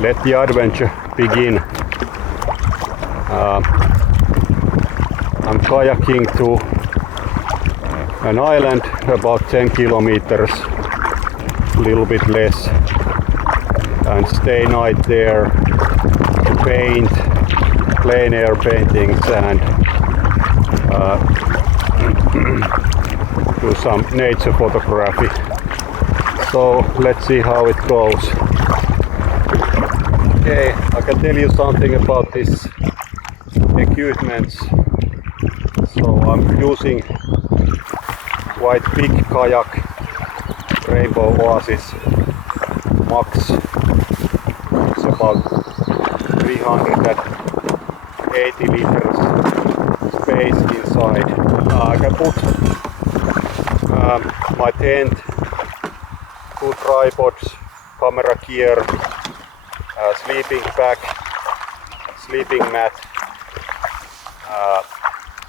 let the adventure begin. I'm kayaking to an island about 10 kilometers, a little bit less, and stay night there to paint plein air paintings and do some nature photography. So let's see how it goes. Okay, I can tell you something about this equipment. So I'm using quite big kayak, Rainbow Oasis Max. It's about 380 liters space inside. I can put my tent, 2 tripods, camera gear, sleeping bag, sleeping mat,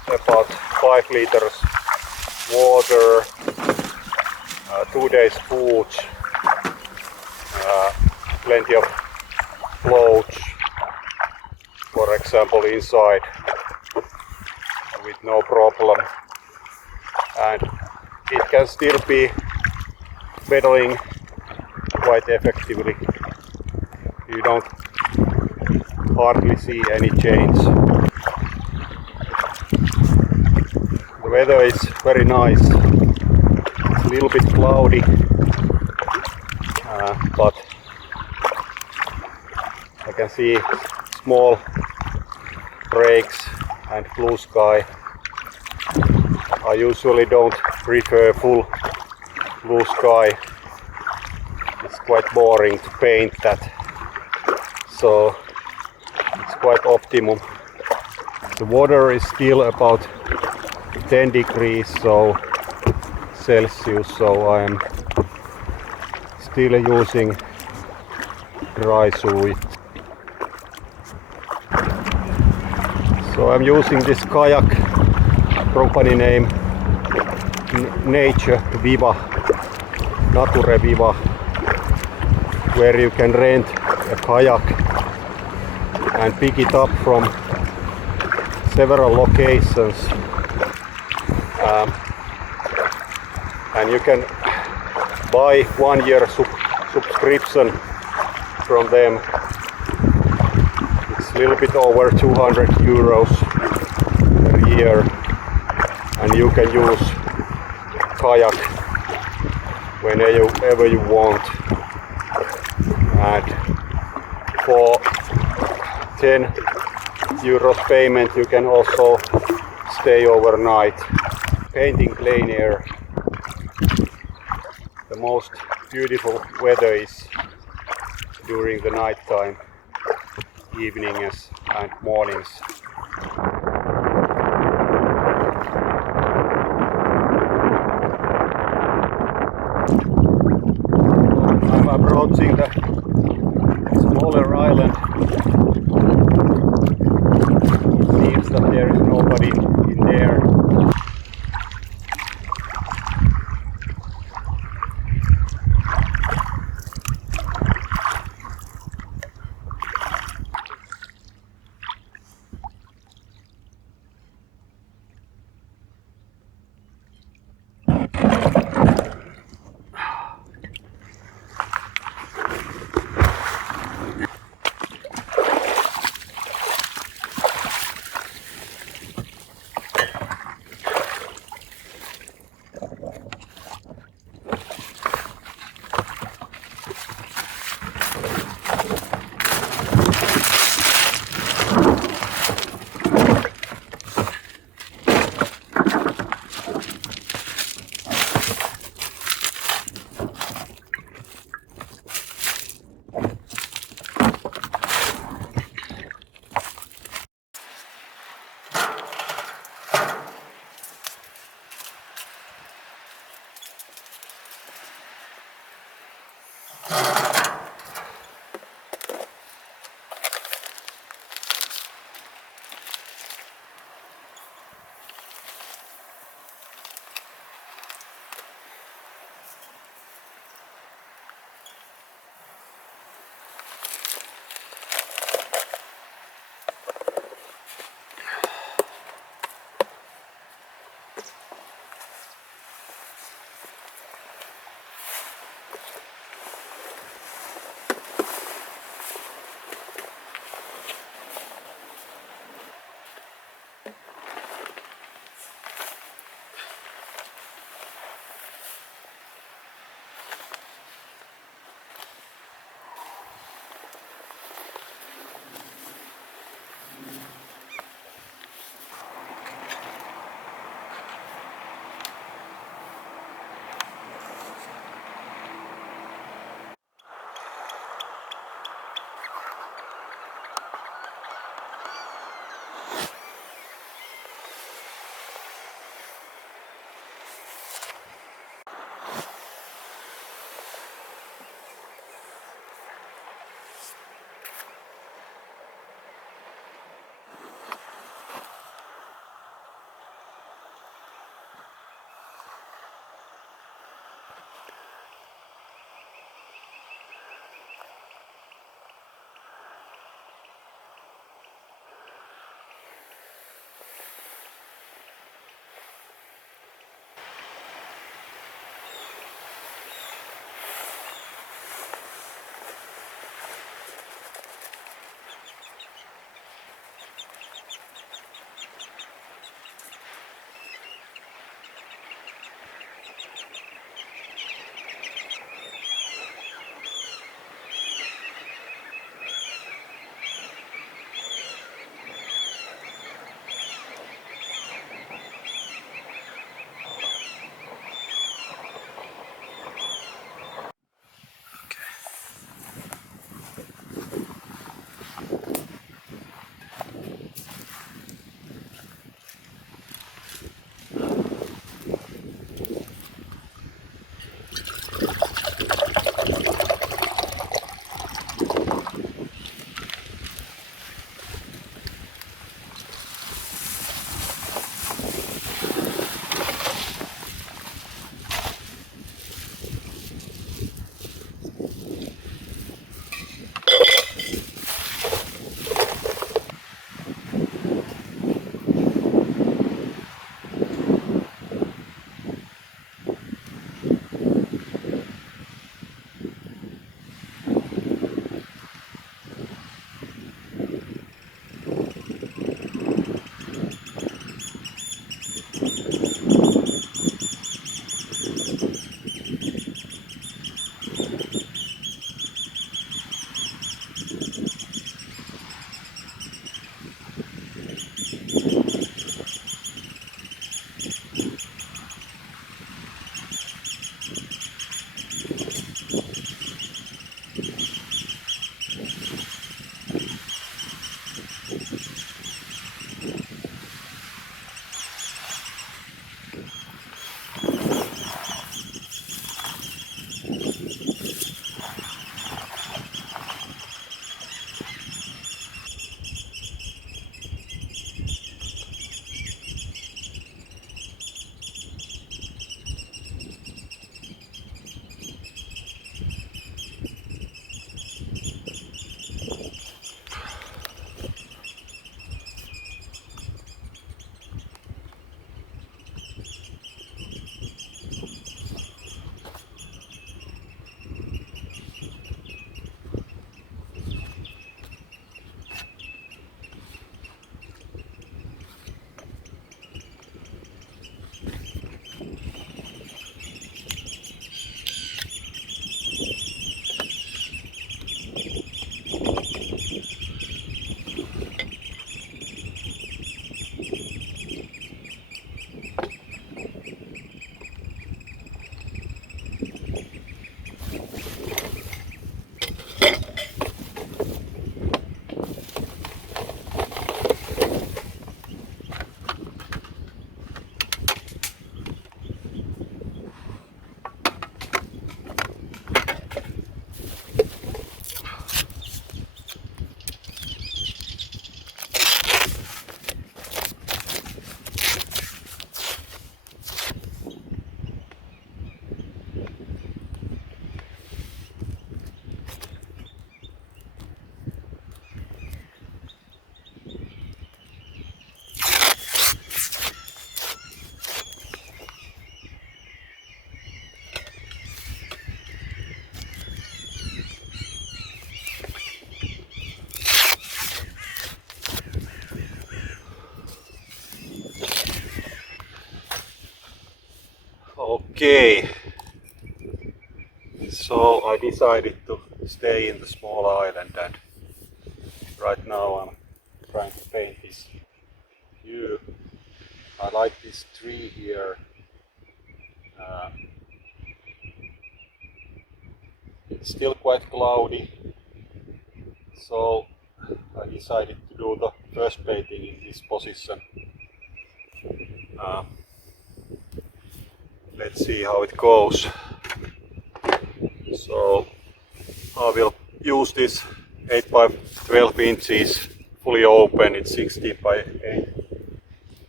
about 5 liters water, 2 days food, plenty of clothes, for example inside, with no problem, and it can still be pedaling quite effectively. You don't hardly see any change. The weather is very nice. It's a little bit cloudy, but I can see small breaks and blue sky. I usually don't prefer full blue sky. It's quite boring to paint that, so it's quite optimum. The water is still about 10 degrees Celsius, so I am still using dry suit. So I'm using this kayak, company name Nature Viva, Nature Viva, where you can rent a kayak and pick it up from several locations, and you can buy 1 year subscription from them. It's a little bit over 200 euros per year, and you can use kayak whenever you want. And for 10 euros payment you can also stay overnight painting plein air. The most beautiful weather is during the night time, evenings and mornings. I'm approaching the smaller island. It seems that there is nobody in there. Okay, so I decided to stay in the small island, and right now I'm trying to paint this view. I like this tree here. It's still quite cloudy, so I decided to do the first painting in this position. Let's see how it goes. So I will use this 8 by 12 inches fully open. It's 16 by 8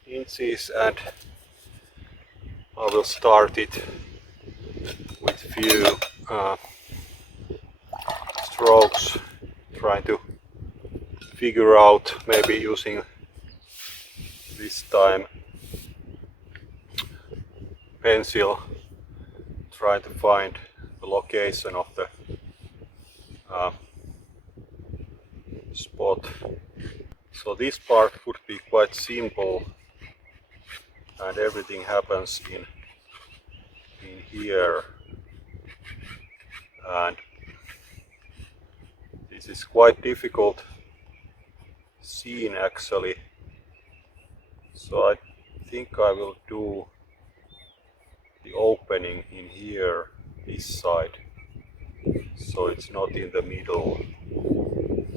inches, and I will start it with few strokes, trying to figure out, maybe using this time pencil, try to find the location of the spot. So this part would be quite simple, and everything happens in here, and this is quite difficult scene actually. So I think I will do the opening in here, this side, so it's not in the middle.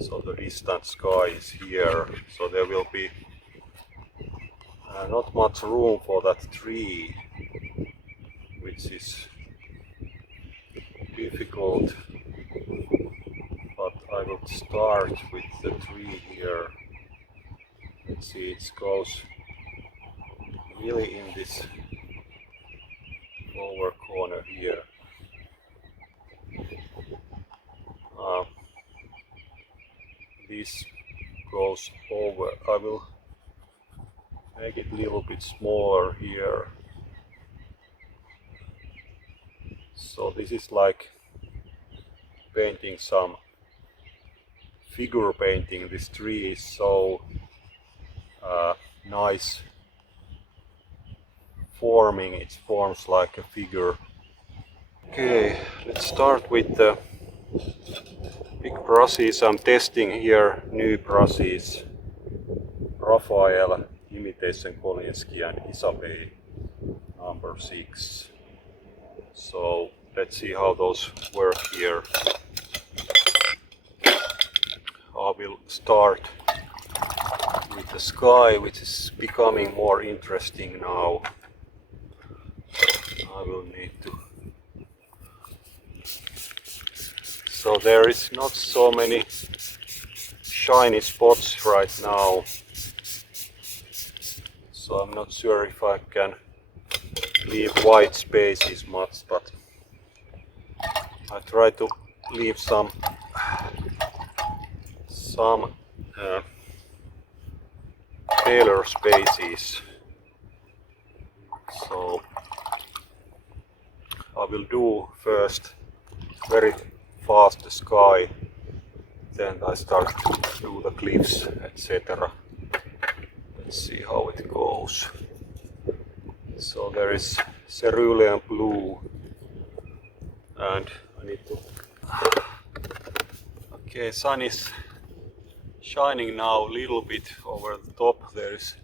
So the distant sky is here, so there will be not much room for that tree, which is difficult, but I will start with the tree here. Let's see, it goes really in this lower corner here. This goes over. I will make it a little bit smaller here. So this is like painting some figure painting. This tree is so nice forming, it forms like a figure. Okay, let's start with the big brushes. I'm testing here new brushes, Raphael, Imitation Kolinsky and Isabey number 6. So let's see how those work here. I will start with the sky, which is becoming more interesting now. I will need to. So there is not so many shiny spots right now. So I'm not sure if I can leave white spaces much, but I try to leave some paler spaces. So I will do first very fast the sky, then I start to do the cliffs, etc. Let's see how it goes. So there is cerulean blue, and I need to. Okay, sun is shining now a little bit over the top. There is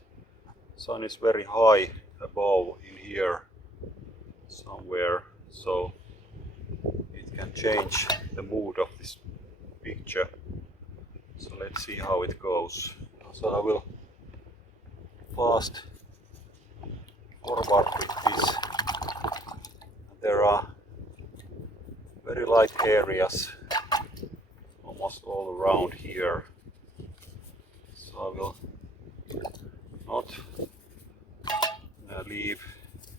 sun is very high above in here somewhere, so it can change the mood of this picture. So let's see how it goes. So I will fast forward with this. There are very light areas almost all around here. So I will not leave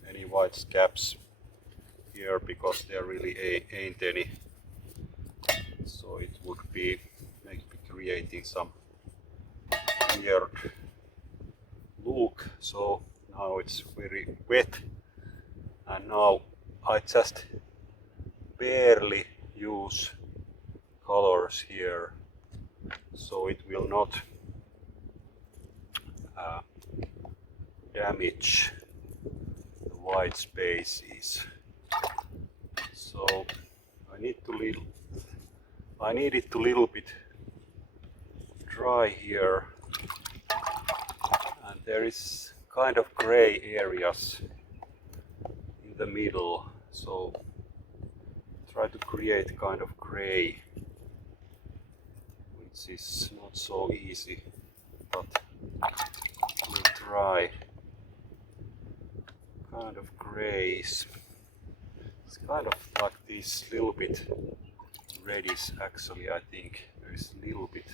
any white scabs here because there really ain't any. So it would be maybe creating some weird look. So now it's very wet, and now I just barely use colors here, so it will not damage the white spaces. So I need it to little bit dry here, and there is kind of gray areas in the middle, so try to create kind of gray, which is not so easy, but we'll try. Kind of grays. It's kind of like this little bit reddish. Actually, I think there is a little bit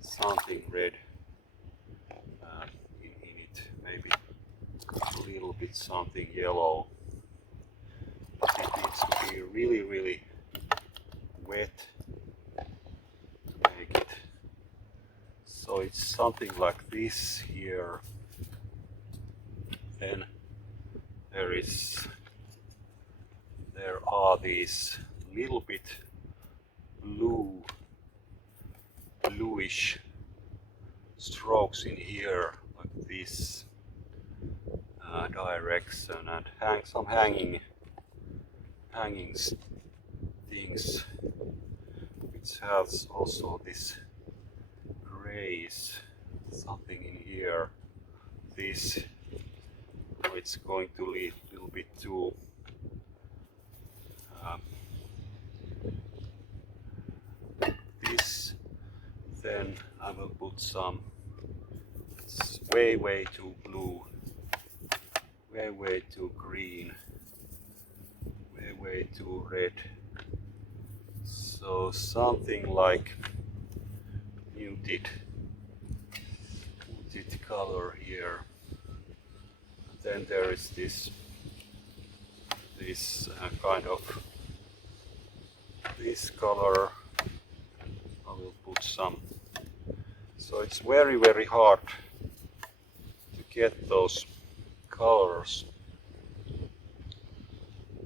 something red in it. Maybe a little bit something yellow. But it needs to be really, really wet to make it. So it's something like this here. Then there are these little bit bluish strokes in here, like this direction, and some hanging things, which has also this grays, something in here. This, it's going to leave a little bit too this. Then I will put some, it's way too blue, way too green, way too red. So something like muted color here. And then there is this kind of this color. I will put some. So it's very hard to get those colors.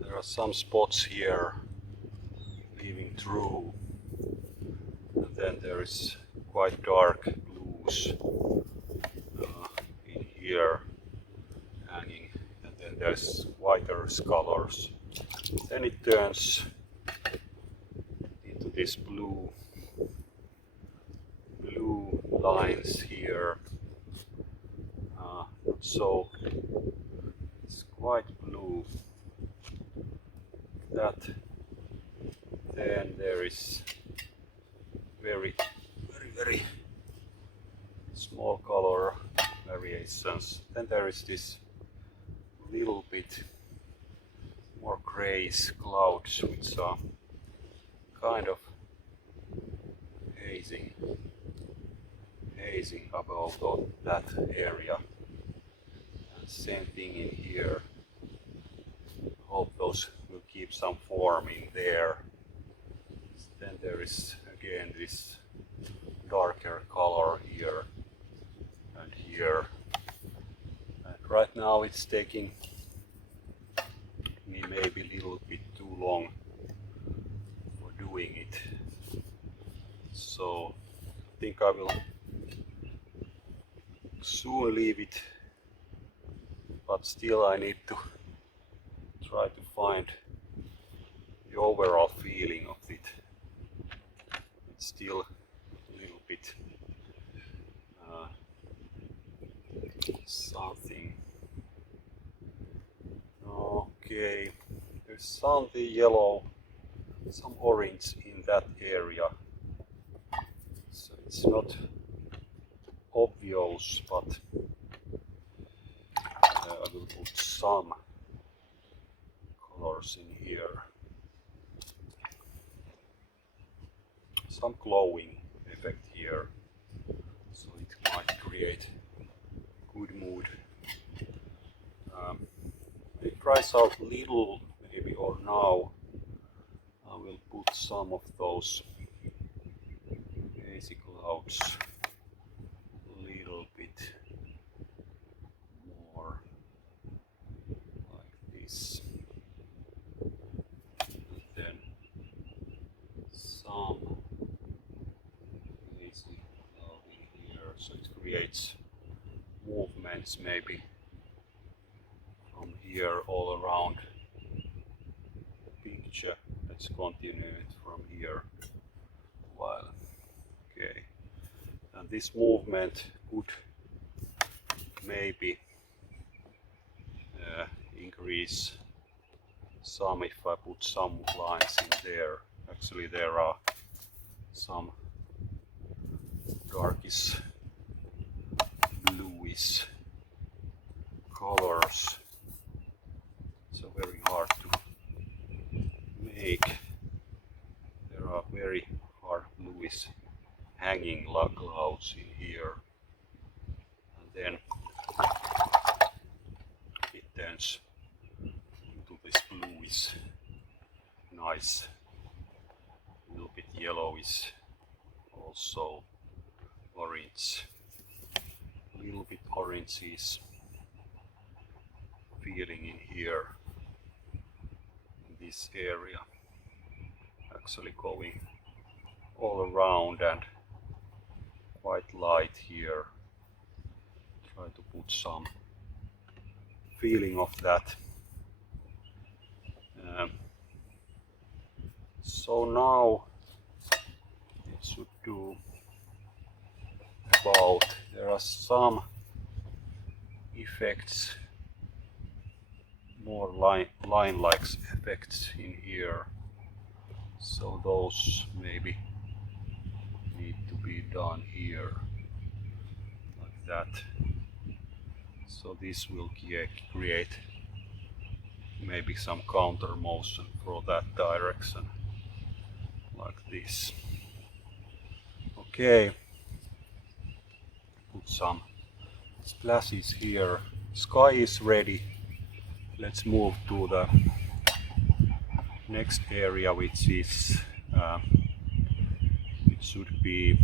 There are some spots here leaving through, and then there is quite dark blues in here hanging, and then there's whiter colors. Then it turns into this blue lines here. So it's quite blue. That. Then there is very small color variations. Then there is this little bit more grays clouds, which are kind of hazing above that area. And same thing in here. Hope those will keep some form in there. Then there is again this darker color here and here. And right now it's taking me maybe a little bit too long for doing it. So I think I will soon leave it, but still I need to try to find the overall feeling of it. It's still a little bit something. Okay, there's something yellow, some orange in that area. So it's not obvious, but I will put some colors in here. Some glowing effect here, so it might create good mood. It dries out little maybe, or now I will put some of those hazy clouds a little bit more like this, and then some hazy cloud in here, so it creates movements maybe from here all around the picture. let's continue it from here. While, okay, and this movement could maybe increase some if I put some lines in there. Actually, there are some darkish bluish colors, so very hard to make. There are very hard bluish hanging clouds in here, and then it turns into this bluish, nice, little bit yellowish, also orange, little bit oranges feeling in here, in this area, actually going all around and quite light here. Try to put some feeling of that. So now it should do about, there are some effects, more line-like effects in here, so those maybe need to be done here, like that. So this will create maybe some counter motion for that direction, like this. Okay, put some splashes here. Sky is ready. Let's move to the next area, which is it should be,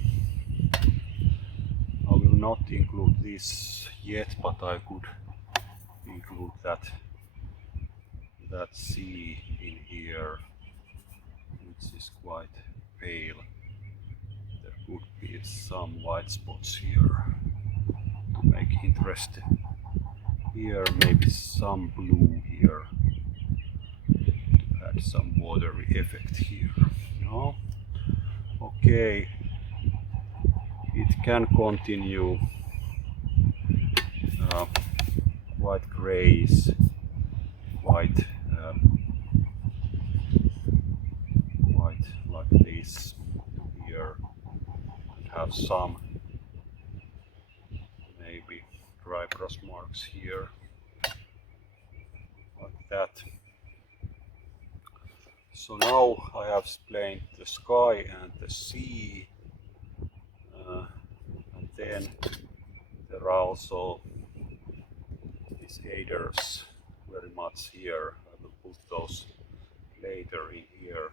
I will not include this yet, but I could include that sea in here, which is quite pale. There could be some white spots here to make interest. Here maybe some blue here to add some watery effect here. No? Okay, it can continue white grays, white like this here, and have some maybe dry brush marks here, like that. So now I have explained the sky and the sea, and then there are also these aiders very much here. I will put those later in here.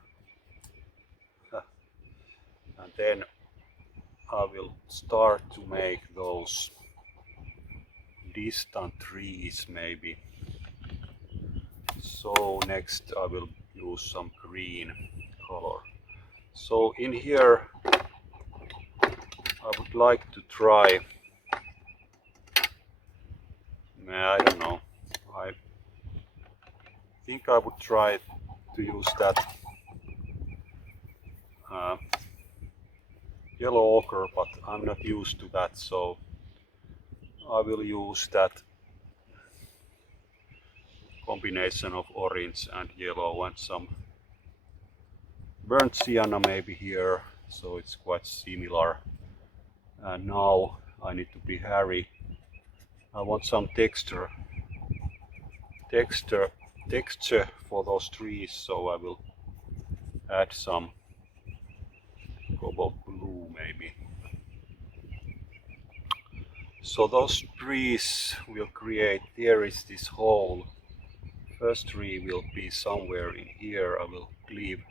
And then I will start to make those distant trees maybe. So next I will use some green color. So in here I would like to try, I don't know, I think I would try to use that yellow ochre, but I'm not used to that, so I will use that combination of orange and yellow and some burnt sienna maybe here, so it's quite similar. And now I need to be hairy. I want some texture for those trees, so I will add some cobalt blue maybe. So those trees will create, there is this hole. First tree will be somewhere in here. I will leave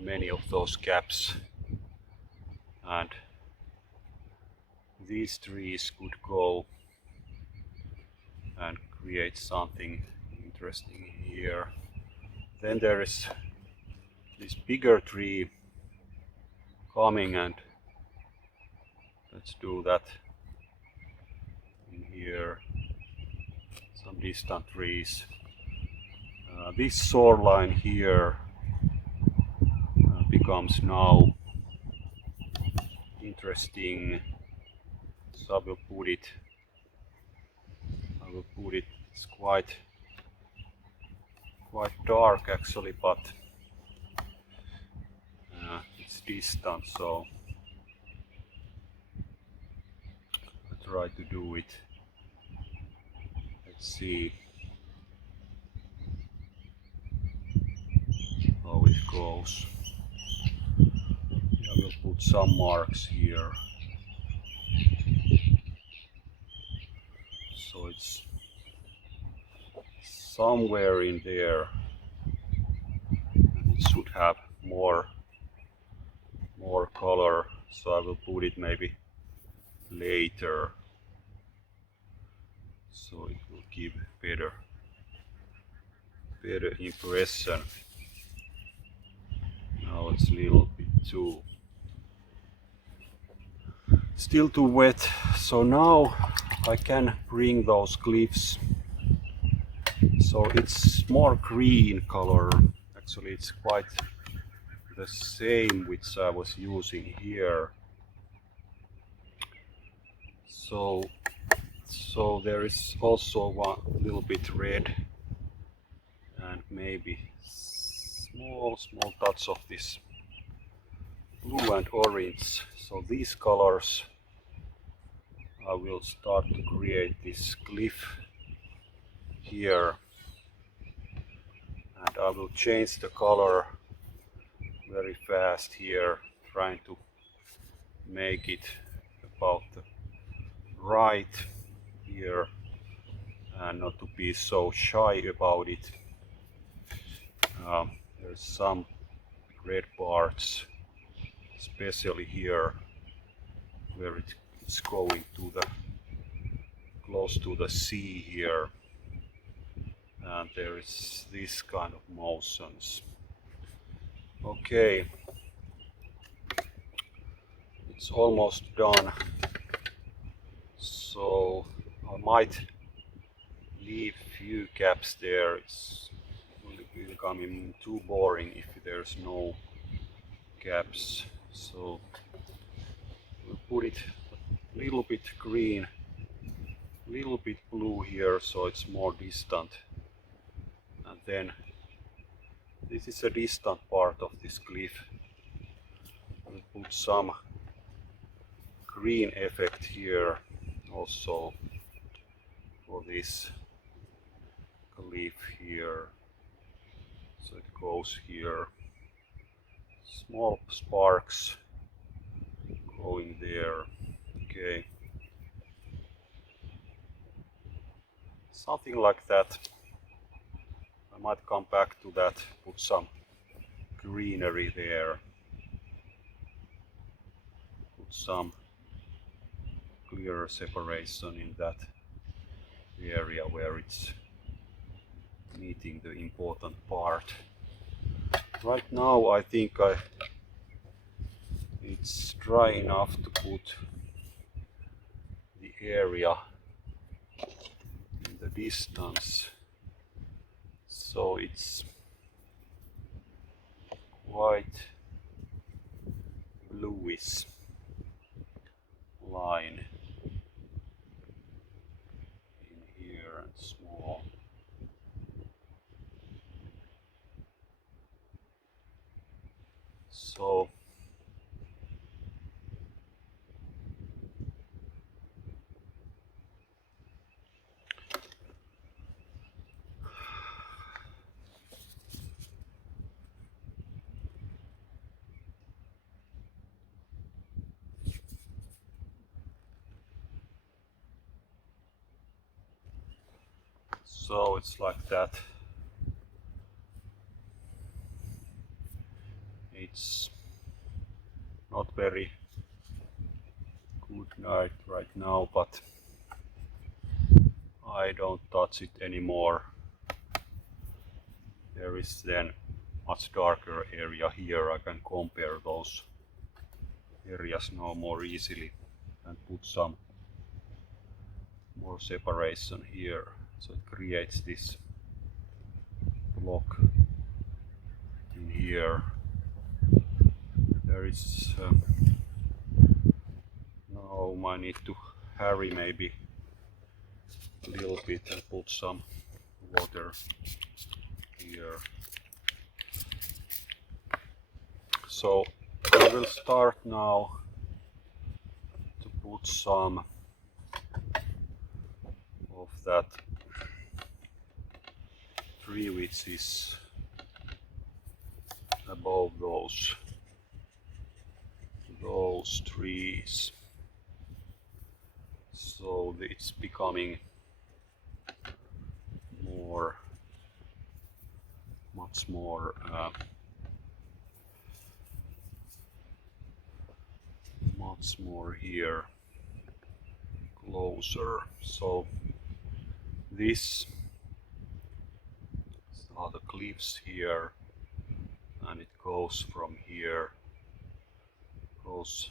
many of those gaps, and these trees could go and create something interesting in here. Then there is this bigger tree coming, and let's do that in here. Some distant trees. This shoreline here becomes now interesting. So I will put it. It's quite dark actually, but it's distant, so I try to do it. Let's see how it goes. I will put some marks here, so it's somewhere in there, and it should have more color, so I will put it maybe later, so it will give better impression. Now it's a little bit still too wet, so now I can bring those cliffs. So it's more green color, actually it's quite the same which I was using here. So there is also one little bit red and maybe small touch of this blue and orange. So these colors I will start to create this cliff here, and I will change the color very fast here, trying to make it about the right here and not to be so shy about it. There's some red parts, especially here where it's going to the close to the sea here, and there is this kind of motions. Okay, it's almost done, so I might leave few caps there. It's becoming too boring if there's no caps, so we'll put it a little bit green, a little bit blue here, so it's more distant, and then this is a distant part of this cliff. I'll put some green effect here also for this cliff here, so it goes here, small sparks going there. Okay, something like that. I might come back to that, put some greenery there, put some clearer separation in that area where it's meeting the important part. Right now I think it's dry enough to put the area in the distance, so it's quite bluish line in here and small. So it's like that. It's not very good night right now, but I don't touch it anymore. There is then much darker area here. I can compare those areas now more easily and put some more separation here, so it creates this block in here. There is now I need to hurry maybe a little bit and put some water here. So I will start now to put some of that tree which is above those trees, so it's becoming much more here closer. So this are the cliffs here, and it goes from here, goes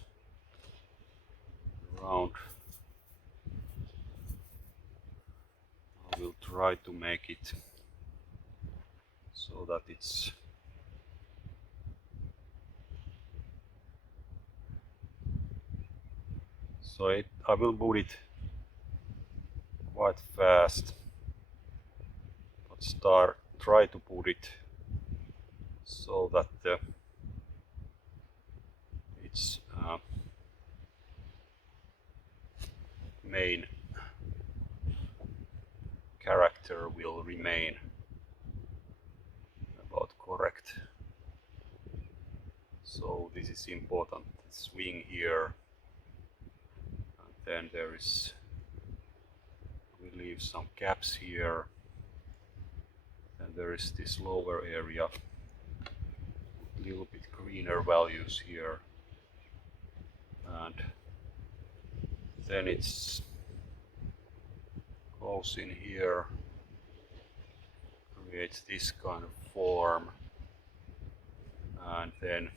around. I will try to make it so that it's I will put it quite fast, but try to put it so that its main character will remain about correct. So this is important, swing here, and then we leave some gaps here, and there is this lower area, a little bit greener values here, and then it's goes in here, creates this kind of form, and then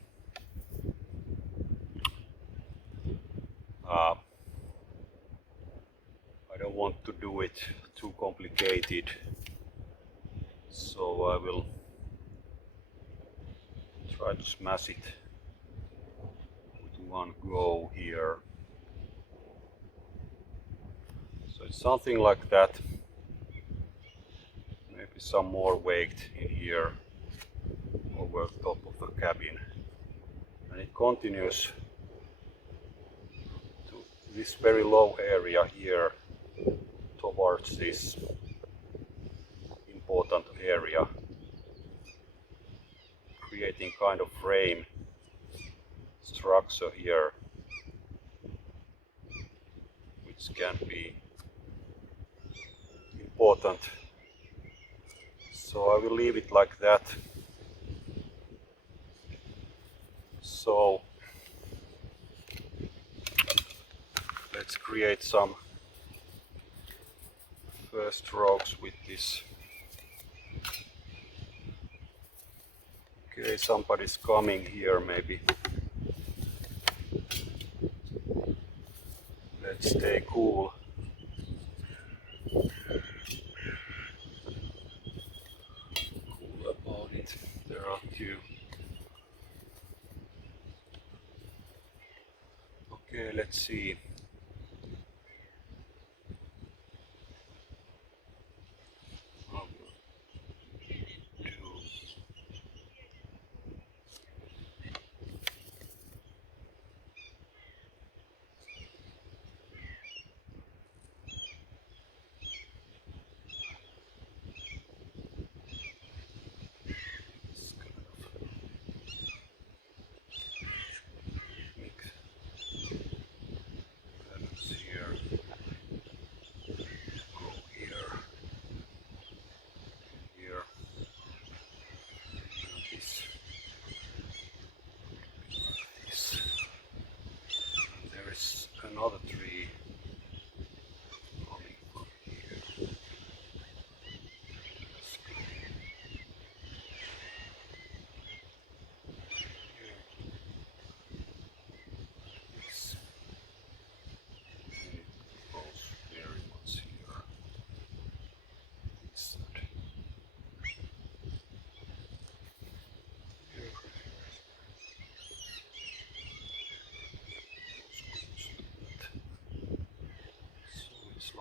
I don't want to do it too complicated, so I will try to smash it with one go here. So it's something like that, maybe some more weight in here over top of the cabin, and it continues to this very low area here towards this important area, creating kind of frame structure here, which can be important. So I will leave it like that. So let's create some first strokes with this. Okay, somebody's coming here maybe. Let's stay cool. Cool about it. There are two. Okay, let's see.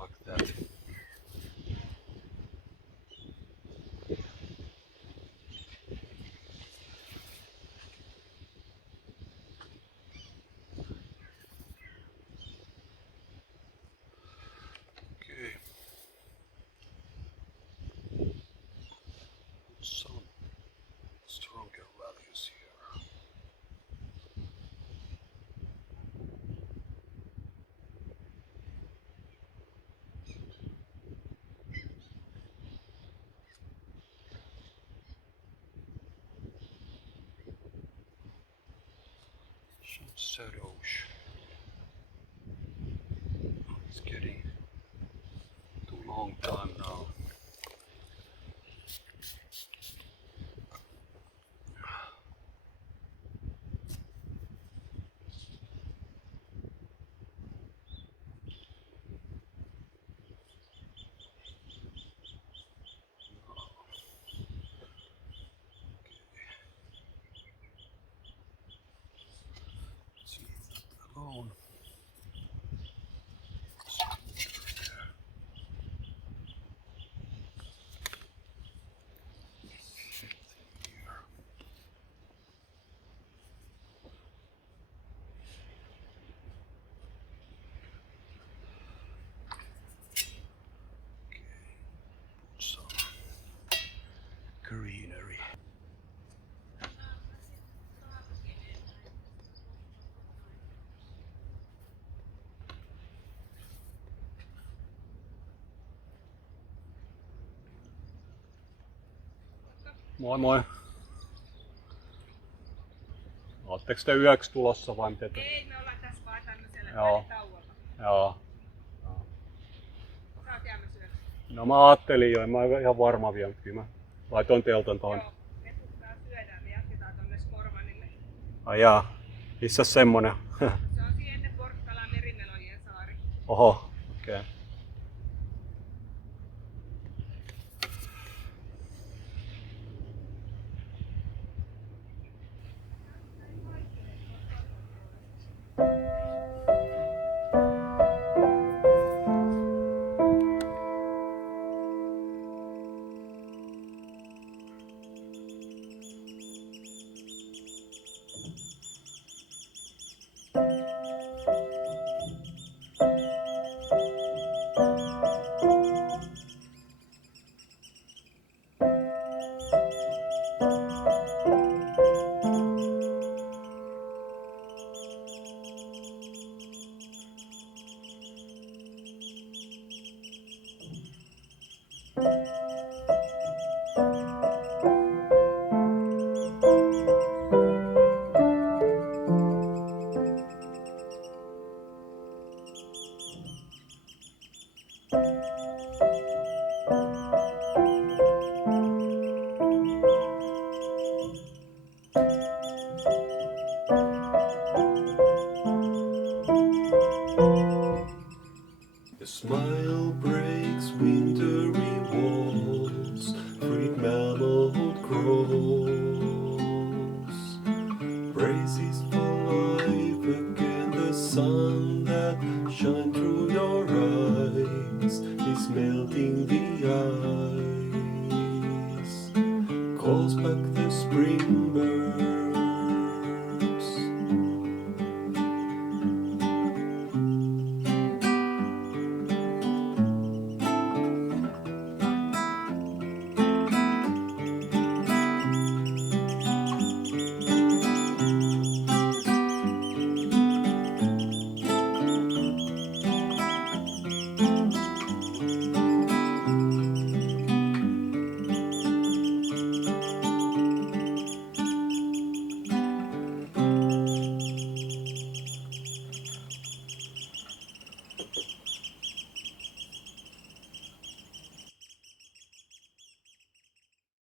like that. Okay. Some stronger values here. Some shadows. It's getting too long time now. Let's see that alone. Some greenery. Moi moi. Ootteko te yöksi tulossa vai miten? Ei, me ollaan tässä vaan tämmöisellä tauolla. Joo. Sä oot jäämässä yöksi. No mä ajattelin jo, en mä ole ihan varma vielä. Kyllä mä laitoin teltan tohon. Joo, me tuttaa syödään, me jatketaan tonne Skorvanille. Ai jaa, missä semmonen? Se on siinä ennen Porkkalan merimelonien saari. Oho, okei. Okay. A smile breaks wintry walls, freed mammal grows. Praises for life again, the sun that shines through your eyes is melting the ice. Calls back the spring bird.